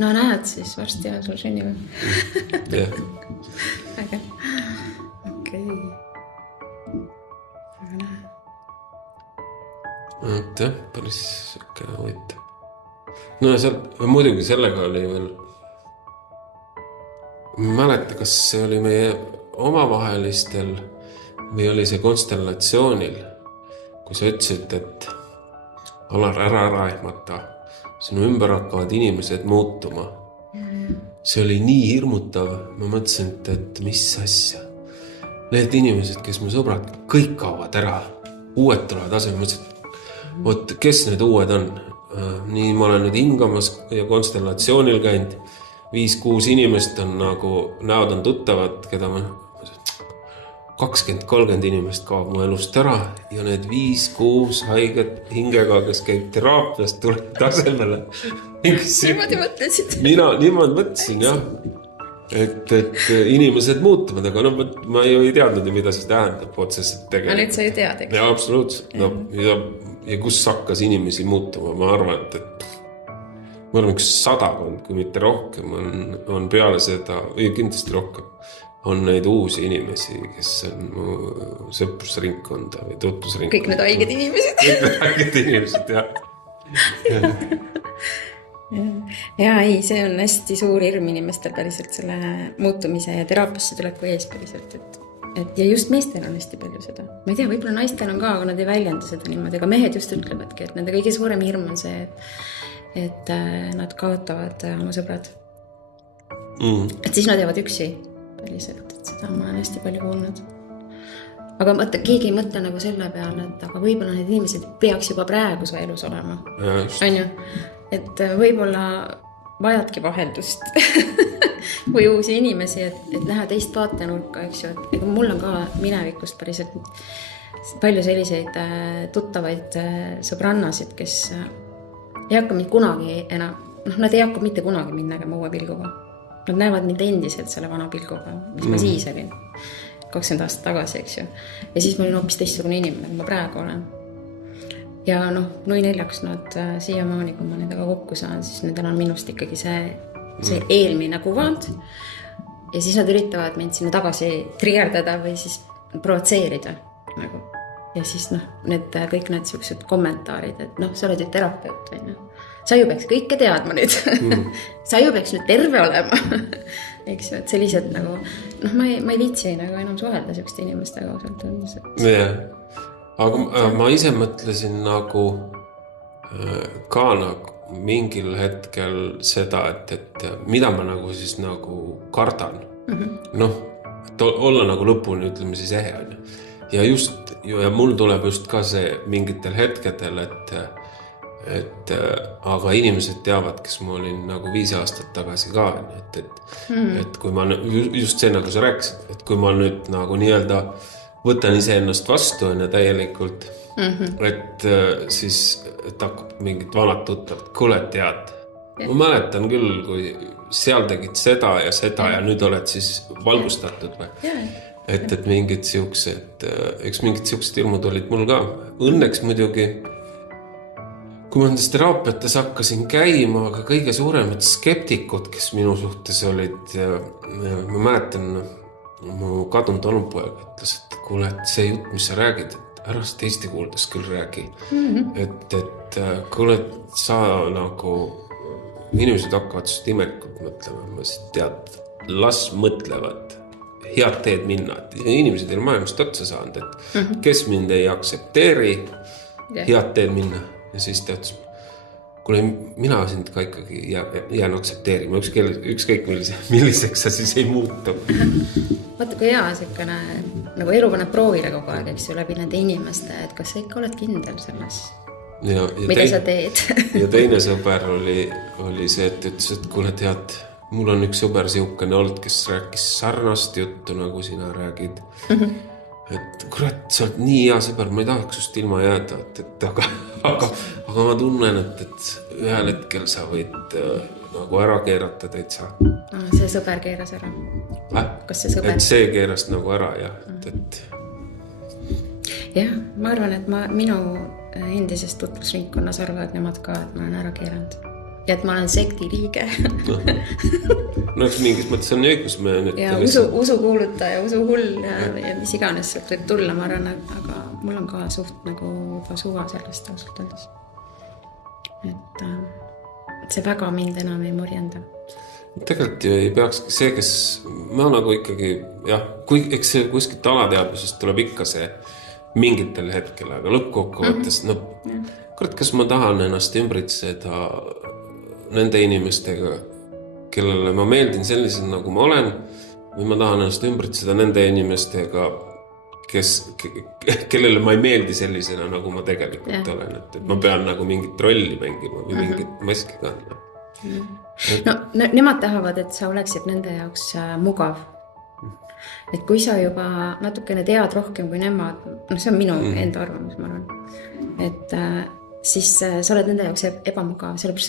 No näed, siis varsti on sul sünnipäev. Jah. Äge. Okei. Aga näe. Jah, päris siuke huvitav. No ja muidugi sellega oli veel, ma mäleta, kas see oli meie omavahelistel või oli see konstellatsioonil, kui sa ütlesid, et Alar, ära ehmata, sinu ümber hakkavad inimesed muutuma. See oli nii hirmutav, ma mõtlesin, et mis asja. Need inimesed, kes mu sõbrad, kõik kaovad ära, uued tulevad asemel, mõtlesin, et kes need uued on? Nii ma olen nüüd hingamas ja konstellatsioonil käinud, 5-6 inimest on nagu, näod on tuttavad, keda ma 20-30 inimest kaob mu elust ära ja need 5-6 haiget hingega, kes käib teraapiast, tuleb tasemele. Niimoodi mõtlesid? Niimoodi mõtlesin, jah. Et inimesed muutuvad, aga no, ma ju ei teadnud, mida see tähendab otseselt tegelikult. Aga nüüd sa ju tead, eks? Ja absoluutselt. No, ja kus hakkas inimesi muutuma, ma arvan, et ma arvan, üks 100, kui mitte rohkem on peale seda, või kindlasti rohkem, on neid uusi inimesi, kes on mu sõprusringkonda või tutvusringkonda. Kõik need haiged inimesed. Kõik need haiged inimesed, jah. Ja ei, see on hästi suur hirm inimestel päriselt selle muutumise ja teraapiasse tuleku ees päriselt. Ja just meestel on hästi palju seda. Ma ei tea, võib-olla naistel on ka, aga nad ei väljenda seda niimoodi. Aga mehed just ütlevadki, et nende kõige suurem hirm on see, et nad kaotavad oma sõbrad. Et siis nad jäävad üksi. Päriselt, et seda ma olen hästi palju kuulnud. Aga mõtle, keegi ei mõtle nagu selle peale, et aga võib-olla need inimesed peaks juba praegu su elus olema. On ju? Et võib-olla vajadki vaheldust või uusi inimesi, et näha teist vaatenurka, eks ju. Et mul on ka minevikust päriselt palju selliseid tuttavaid sõbrannasid, kes ei hakka mind kunagi enam, nad ei hakka mitte kunagi mind nägema uue pilguga. Nad näevad mind endiselt selle vana pilguga, mis ma siis olin 20 aastat tagasi, eks ju. Ja siis ma olin hoopis teistsugune inimene, ma praegu olen. Ja nui neljaks nad siiamaani, kui ma nendega kokku saan, siis nendel on minust ikkagi see eelmine kuvand. Ja siis nad üritavad mind sinna tagasi trierdada või siis provotseerida. Ja siis kõik need sellised kommentaarid, et sa oled ju terapeut, või sa ju peaks kõike teadma nüüd. Sa ju peaks nüüd terve olema. Eks ju, et sellised nagu, ma ei viitsi nagu enam suhelda selliste inimestega ausalt öeldes. Jah, aga ma ise mõtlesin nagu ka nagu mingil hetkel seda, et mida ma nagu siis nagu kardan. Et olla nagu lõpuni, ütleme siis ehe on. Ja mul tuleb just ka see mingitel hetkedel, et aga inimesed teavad, kes ma olin nagu 5 aastat tagasi ka, et kui ma just see, nagu sa rääkisid, et kui ma nüüd nagu nii-öelda võtan ise ennast vastu ja täielikult, et siis et hakkab mingid vanad tuttavad, kuule tead. Ma mäletan küll, kui seal tegid seda ja nüüd oled siis valgustatud või? Et mingid siuksed, eks mingid siuksed hirmud olid mul ka. Õnneks muidugi, kui ma nendes teraapiates hakkasin käima, aga kõige suuremad skeptikud, kes minu suhtes olid, ma mäletan, mu kadunud onupoeg ütles, et kuule, et see jutt, mis sa räägid, et ära sa teiste kuuldes küll räägi. Et kuule, et sa nagu, inimesed hakkavad sust imelikult mõtlema, ma siis tead, las mõtlevad. Head teed minna, et inimesed ei ole maailmast otsa saanud, et kes mind ei aksepteeri, head teed minna. Ja siis tead, kuule, mina sind ka ikkagi jään aksepteerima, ükskõik milliseks sa siis ei muutu. Vaata, kui hea siukene, nagu elu paneb proovile kogu aeg, eks ju, läbi nende inimeste, et kas sa ikka oled kindel selles, mida sa teed. Ja teine sõber oli see, et ütles, et kuule tead, mul on üks sõber siukene olnud, kes rääkis sarnast juttu, nagu sina räägid. Et kurat, sa oled nii hea sõber, ma ei tahaks just ilma jääda, aga ma tunnen, et ühel hetkel sa võid nagu ära keerata täitsa. See sõber keeras ära. Kas see sõber? Et see keeras nagu ära, jah. Jah, ma arvan, et minu endisest tutvusringkonnas arvavad nemad ka, et ma olen ära keeranud. ja et ma olen sekti liige. No eks mingis mõttes on õigus. Ja usukuulutaja, usuhull ja mis iganes sealt võib tulla, ma arvan, aga mul on ka suht nagu juba suva sellest ausalt öeldes. Et see väga mind enam ei murjenda. Tegelikult ju ei peakski see, kes ma nagu ikkagi, jah, eks see kuskilt alateadvusest tuleb ikka see mingitel hetkel, aga lõppkokkuvõttes, kurat, kas ma tahan ennast ümbritseda nende inimestega, kellele ma meeldin sellisel, nagu ma olen, või ma tahan ennast ümbritseda nende inimestega, kellele ma ei meeldi sellisena, nagu ma tegelikult olen. Et ma pean nagu mingit rolli mängima või mingit maski kandma. No nemad tahavad, et sa oleksid nende jaoks mugav. Et kui sa juba natukene tead rohkem kui nemad, see on minu enda arvamus, ma arvan, et siis sa oled nende jaoks ebamugav, sellepärast, et